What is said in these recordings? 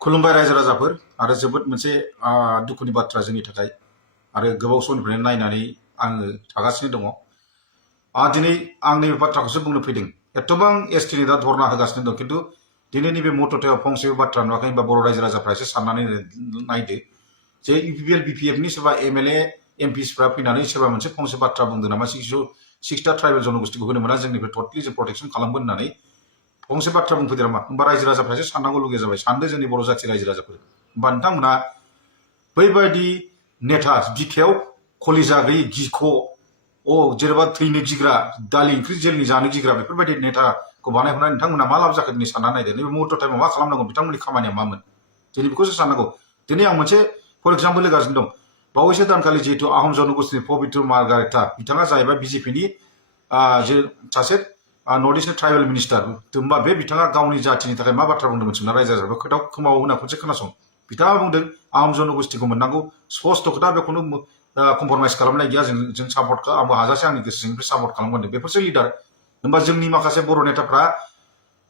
खुलुमबाय रायजो राजाफोर आरो जोबोद मोनसे दुखुनि बाथ्रा जोंनि थाखाय आरो गोबाव समनिफ्रायनो नायनानै आङो थागासिनो दङ। दिनै आं नैबे बाथ्राखौसो बुंनो फैदों। एथबां एसटिनि दा धरना होगासिनो दं, खिन्थु दिनै नैबे मथ'थायाव फंसेबो बाथ्रा नुवाखै। होनबा बर' रायजो राजाफ्रा एसे साननानै नायदो जे इउपिपिएल बिपिएफनि सोरबा एमएलए एमपिसफ्रा फैनानै सोरबा मोनसे फंसे बाथ्रा बुंदों नामा, सिक्सटा ट्राइबेल जनगोष्ठीखौ होनो मोना, जोंनिफ्राय टटलि जों प्रटेक्शन खालामगोन होननानै फंसे बाथ्रा बुंफैदों नामा? होनबा रायजो राजाफ्रा एसे साननांगौ लुगैया जाबाय। सानदो जोंनि बर' जाथि रायजो राजाफोर, होनबा नोंथांमोना बैबायदि नेता बिखायाव कलिजा गैयै गिख' जेनेबा थैनो गिग्रा, दालि ओंख्रि जेलनि जानो गिग्रा बेफोरबायदि नेताखौ बानायहरनानै नोंथांमोना मा लाब जाखो? दिनै सानना नायदो नैबे मुहुर्त टाइमाव मा खालामनांगौ, बिथांमोननि खामानिया मामोन? दिनै बेखौसो साननांगौ। दिनै आं मोनसे फर एग्जाम्पल होगासिनो दं। बावैसो दानखालि जिहेतु आहम जनगोष्ठीनि पबित्र मार्गारेटा बिथाङा जाहैबाय बिजेपिनि जे सासे नर्थ इस्टनि ट्राइबेल मिनिस्टार। होमबा बे बिथाङा गावनि जातिनि थाखाय मा बाथ्रा बुंदों मोनसिगोन रायजो राजाफोरा? खोथाव खोमाव होना खनसे खोनासं। बिथाङा बुंदों आहम जनगोष्ठीखौ मोननांगौ, स्पष्ट खोथा, बेखौनो कम्प्रमाइज खालामनाय गैया। जों सापर्ट, आंबो हाजासे आंनि गोसोजों सापर्ट खालामगोन। बेफोरसो लिडार। होमबा जोंनि माखासे बर' नेताफ्रा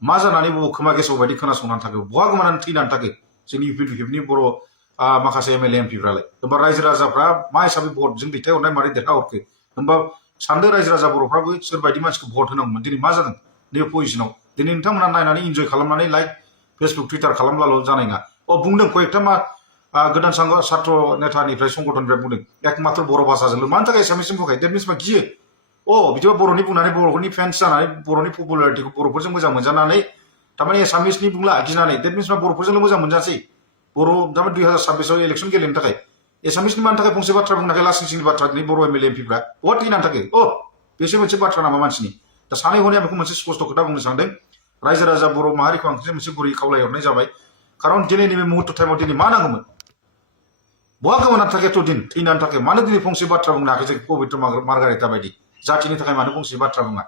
मा जानानै बबाव खोमा गेसाव बायदि खोनासंनानै थाखो? बहा गोमानानै थैनानै थाखो जोंनि इउपिपिएफनि बर' माखासे एमएलए एमपिफ्रालाय? होमबा रायजो राजाफ्रा मा हिसाबै भटजों दैथायहरनाय मारै देरहाहरखो? होमबा सानदो रायजो राजा बर'फ्राबो सोरबायदि मानसिखौ भट होनांगौमोन। दिनै मा जादों नैबे पजिशनाव? दिनै नोंथांमोना नायनानै इन्जय खालामनानै लाइक फेसबुक टुइटार खालामब्लाल' जानाय नङा। बुंदों कयेकथा गोदान छात्र नेतानिफ्राय संगठननिफ्राय बुंदों एकमात्र बर' भाषाजोंल'। मानि थाखाय एसामिसजों बुंखायो? देट मिन्स मा गियो? बिदिबा बर'नि बुंनानै बर'नि फेन्स जानानै बर'नि पपुलारिटिखौ बर'फोरजों मोजां मोनजानानै थारमाने एसामिसनि बुंला गिनानै, देट मिन्स मा बर'फोरजोंल' मोजां मोनजासै? बर' थारमाने 2026आव इलेक्सन गेलेनो थाखाय एसामिसनि मानि थाखाय फंसे बाथ्रा बुंनो थाखाय लासिं सिंनि बाथ्रा दिनै बर' एमएलए एमपिफ्रा बहा थैनानै थाखो? बेसो मोनसे बाथ्रा नामा मानसिनि? दा सानै हनाया बेखौ मोनसे स्पष्ट खोथा बुंनो सानदों। रायजो राजा बर' माहारिखौ आं मोनसे गुरै खावलायहरनाय जाबाय। खारन दिनै नैबे मुहुर्त टाइमाव दिनै मा नांगौमोन? बहा गोमानानै थाखो एथ' दिन थैनानै थाखो? मानो दिनै फंसे बाथ्रा बुंनो हायाखै? जों पबित्र मार्गारेटा बायदि जातिनि थाखाय मानो फंसे बाथ्रा बुङा?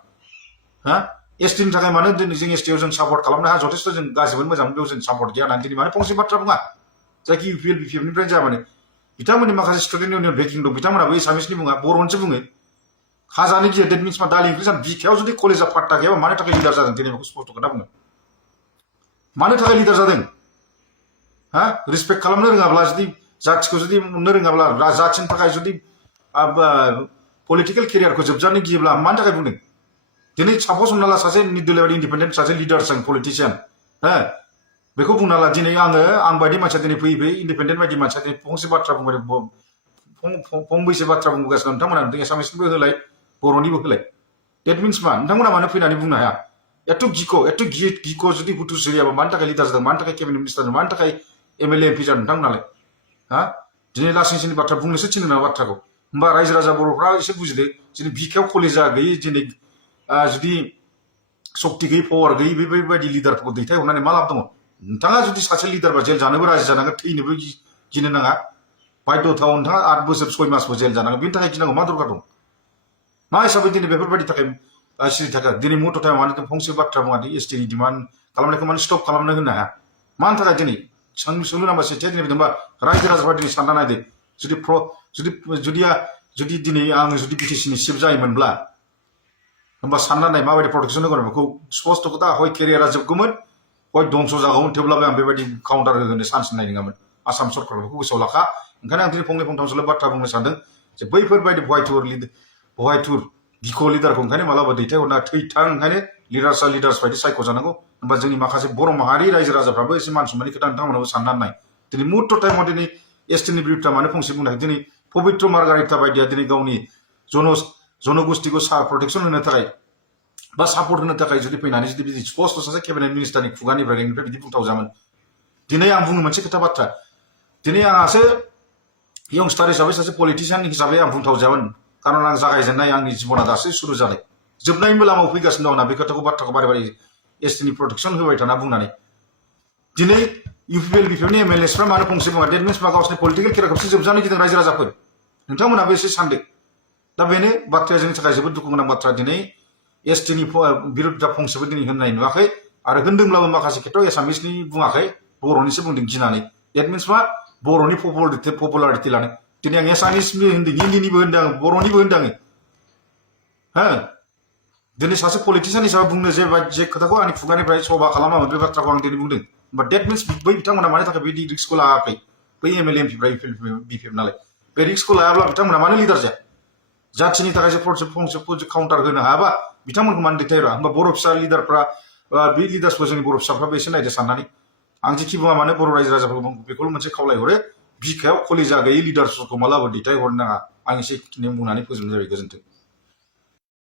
एसटिनि थाखाय मानो दिनै जों एसटिआव जों सापर्ट खालामनो हाया? जथेस्थ जों गासिबो मोजां, बेयाव जों सापर्ट गैया होननानै दिनै मानो फंसे बाथ्रा बुङा? जायखि इउपिएल बिपिएफनिफ्राय जाया माने बिथांमोननि माखासे स्टुडेन्ट इउनियन बेकिं दं, बिथांमोनाबो एसामिसनि बुङा, बर'निसो बुङो। हाजानो गियो। देट मिन्स मा दालि ओंख्रि जानो बिखायाव जुदि कलेजा फाट्टा गैयाबा मानो थाखाय लिडार जादों? दिनै बेखौ स्पष्ट खोथा बुङो। मानो थाखाय लिडार जादों? रिसपेक्ट खालामनो रोङाब्ला, जुदि जातिखौ जुदि मोननो रोङाब्ला, जातिनि थाखाय जुदि पलिटिकेल केरियारखौ जोबजानो गियोब्ला मानि थाखाय बुंदों? दिनै सापस हमना ला सासे निर्दलीय इन्डिपेन्डेन्ट सासे लिडार पलिटिसियान, बेखौ बुंना ला दिनै आं बायदि मानसिया दिनै फैयै फैयै इन्डिपेन्डेन्ट बायदि मानसिया दिनै फंसे बाथ्रा बुंबाय, फंबैसे बाथ्रा बुंबोगासिनो नोंथांमोना एसामिसनिबो होलाय बर'निबो होलाय। देट मिन्स मा नोंथांमोना मानो फैनानै बुंनो हाया? एथ' गिख' जुदि हुथु सोलियाबा मानि थाखाय लिडार जादों? मानि थाखाय केबिनेट मिनिस्टार जादों? मानि थाखाय एमएलए एमपि जादों नोंथांमोनालाय? दिनै लासिं सिंनि बाथ्रा बुंनोसो थिनो नामा बाथ्राखौ? होमबा रायजो राजा बर'फ्रा एसे बुजिदो। दिनै बिखायाव कलेजा गैयै, दिनै जुदि सक्ति गैयै, पावार गैयै बेबायदि लिडारफोरखौ दैथायहरनानै मा लाब दङ? नोंथाङा जुदि सासे लिडारबा जेल जानोबो राजि जानांगोन, थैनोबो गिनो नाङा। बायध'थाव नोंथाङा 8 बोसोर 6 मासबो जेल जानांगोन। बेनि थाखाय गिनांगौ मा दरकार दं? मा हिसाबै दिनै बेफोरबायदि थाखाय सिरि थाखा? दिनै मुहुर्त टाइमाव मानो फंसे बाथ्रा बुङा? एसटिनि डिमान्ड खालामनायखौ मानो स्टप खालामनो होनो हाया? मानि थाखाय दिनै सोंलु नाम्बार सेथिया दिनै होनबा रायजो राजाफ्रा दिनै सानना नायदो। जुदि दिनै आङो जुदि बिटिसिनि चिफ जायोमोनब्ला, होमबा सानना नाय माबायदि प्रटेक्सन होगोन? बेखौ स्पष्ट खोथा, हय केरियारा जोबगौमोन, हय दंस' जागौमोन, थेवब्लाबो आं बेबायदि काउन्टार होनो चान्स होनाय नङामोन। आसाम सरकारखौ गोसोआव लाखा। ओंखायनो आं दिनै फंनै फंथामसोल' बाथ्रा बुंनो सानदों जे बैफोरबायदि बहायथुर गिख' लिडारखौ ओंखायनो मालाबा दैथायहरना थैथां। ओंखायनो लिडार्स बायदि सायख'जानांगौ। होमबा जोंनि माखासे बर' माहारि रायजो राजाफ्राबो एसे मान सनमाननि खोथा नोंथांमोनाबो साननानै नाय। दिनै मुहुर्त टाइमाव दिनै एसटिनि बिरुद्धा मानो फंसे बुंनो हायो? दिनै पबित्र मार्गारेटा बायदिया दिनै गावनि जनगोष्ठीखौ प्रटेक्सन होनो थाखाय बा सापर्ट होनो थाखाय जुदि फैनानै जुदि बिदि स्पष्ट सासे केबिनेट मिनिस्टारनि खुगानिफ्राय बिदि बुंथावजामोन। दिनै आं बुङो मोनसे खोथा बाथ्रा। दिनै आंहासो यंस्टार हिसाबै सासे पलिटिसियान हिसाबै आं बुंथावजामोन। खारन आं जागायजेननाय, आंनि जिबना दासो सुरु जानाय, जोबनायनिबो लामायाव फैगासिनो दं ना बे बाथ्राखौ बारे बारे एसटिनि प्रटेक्सन होबाय थाना बुंनानै। दिनै इउपिपिएल बिपिएफनि एमएलएसफ्रा मानो फंसे बुङा? देट मिन्स मा गावसोरनि पलिटिकेल केरियारखौसो जोबजानो गिदों रायजो राजाफोर। नोंथांमोनाबो एसे सानदो। दा बेनो बाथ्राया जोंनि थाखाय जोबोद दुखु गोनां बाथ्रा। दिनै एसटिनि बिरुद्धा फंसेबो दिनै होननाय नुवाखै, आरो होन्दोंब्लाबो माखासे खेथ्रआव एसामिसनि बुङाखै, बर'निसो बुंदों गिनानै। देट मिन्स मा बर'नि पपुलारिटि लानो। दिनै आं एसामिसनि होन्दों, हिन्दीनिबो होन्दों, बर'निबो होन्दों आङो। दिनै सासे पलिटिसियान हिसाबै बुंनो जे खोथाखौ आंनि खुगानिफ्राय सभा खालामामोन, बे बाथ्राखौ आं दिनै बुंदों। होमबा डेट मिन्स बै बिथांमोना मानि थाखाय बिदि रिस्कखौ लायाखै बै एमएलए एमपिफ्रा बिपिएफ नालाय बे रिस्कखौ लायाब्ला बिथांमोना मानो लिडार जाया जाथिनि थाखाय फंसे काउन्टार होनो हायाबा बिथांमोनखौ मानो दैथायहरा होमबा बर' फिसा लिडारफ्रा बे लिडार्सफोर जोंनि बर' फिसाफ्राबो एसे नायदो साननानै आं जेखि बुङा मानो बर' रायजो राजाफोरखौ बेखौल' मोनसे खावलायहरो बिखायाव कलिजा गैयै लिडार्सफोरखौ मालाबा दैथायहरनो नाङा आं एसेखिनि बुंनानै फोजोबनाय जाबाय गोजोन्थों